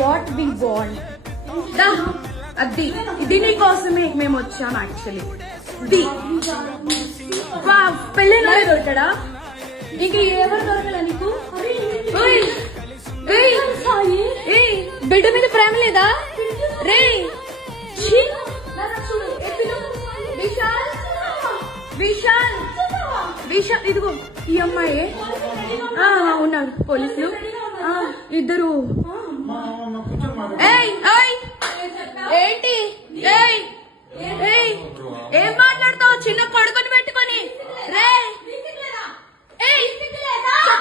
What we want. అది దీనికోసమే మేము వచ్చాం యాక్చువల్లీ. పెళ్ళైన దొరకడా? ఇంక ఎవరు దొరకడా నీకు? బిడ్డ మీద ప్రేమ లేదా రే? విశాల్ విశాల్ విశాల్ ఇదిగో ఈ అమ్మాయి ఉన్నారు పోలీసులు ఇద్దరు. ఏంటి ఏం మాట్లాడతావు? చిన్న కొడుకుని పెట్టుకొని రే.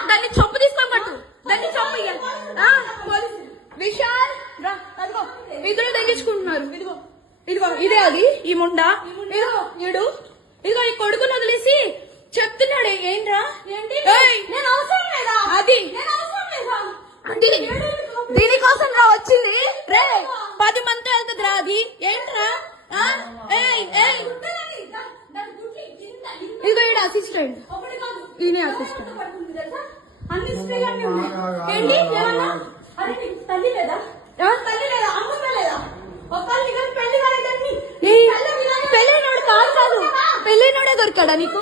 దాన్ని చొప్పు తీసుకొని పట్టు, దాన్ని చొప్పు. విశాల్ రా, అదిగో ఇద్దరు తగ్గించుకుంటున్నారు. ఇదిగో ఇదిగో ఇదే అది ఈ ముండా. ఇదిగో ఇడు ఇదిగో ఈ కొడుకుని వదిలేసి చెప్తున్నాడు. ఏంట్రా అది దీనికోసం రా వచ్చింది రే. 10 మందితో వెళ్తుంది రా అది. ఏంట్రా? ఇదిగో ఈడ అసిస్టెంట్, ఈయన అసిస్టెంట్. ఏంటి ఏమన్నా? పెళ్ళైనోడు కాదు, పెళ్ళైనోడే దొరికాడా నీకు?